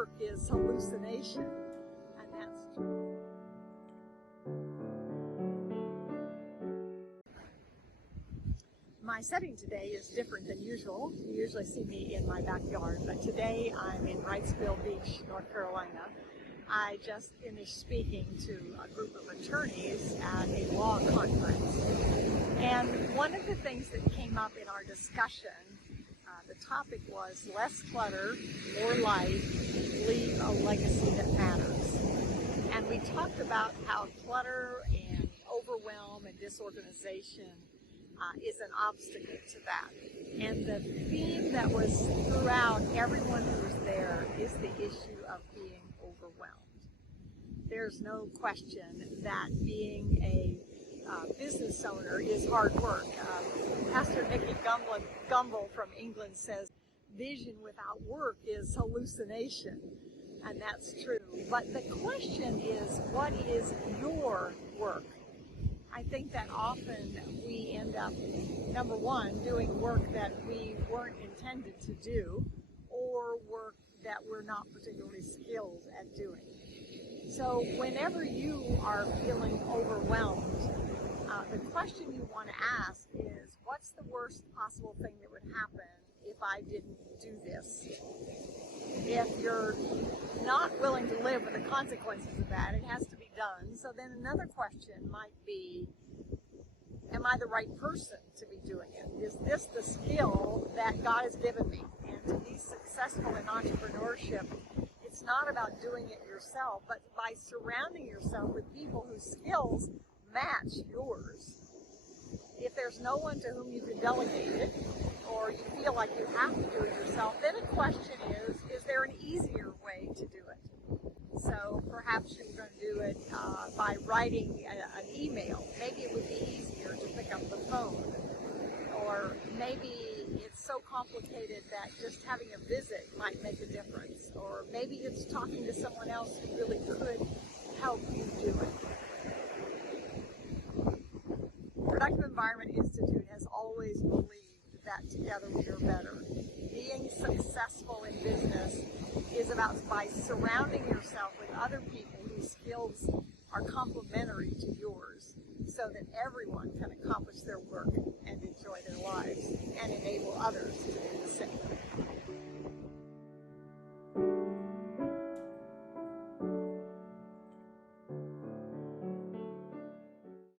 work is hallucination, and that's true. My setting today is different than usual. You usually see me in my backyard, but today I'm in Wrightsville Beach, North Carolina. I just finished speaking to a group of attorneys at a law conference. And one of the things that came up in our discussion, the topic was less clutter, more life, leave a legacy that matters. And we talked about how clutter and overwhelm and disorganization is an obstacle to that. And the theme that was throughout everyone who was there is the issue of being overwhelmed. There's no question that being a business owner is hard work. Pastor Nicky Gumbel from England says, vision without work is hallucination. And that's true. But the question is, what is your work? I think that often we end up, number one, doing work that we weren't intended to do, or work that we're not particularly skilled at doing. So whenever you are feeling overwhelmed, the question you want to ask is, what's the worst possible thing that would happen if I didn't do this? If you're not willing to live with the consequences of that, it has to be done. So then another question might be, am I the right person to be doing it? Is this the skill that God has given me? And to be successful in entrepreneurship, it's not about doing it yourself, but by surrounding yourself with people whose skills match yours. If there's no one to whom you can delegate it, or you feel like you have to do it yourself, then a question is there an easier way to do it? So perhaps you're going to do it by writing an email. Maybe it would be easier to pick up the phone. Or maybe it's so complicated that just having a visit might make a difference. Or maybe it's talking to someone else who really could help you do it. Productive Environment Institute has always believed that together we are better. Being successful in business is about by surrounding yourself with other people whose skills are complementary to yours, so that everyone can accomplish their work and enjoy their lives and enable others to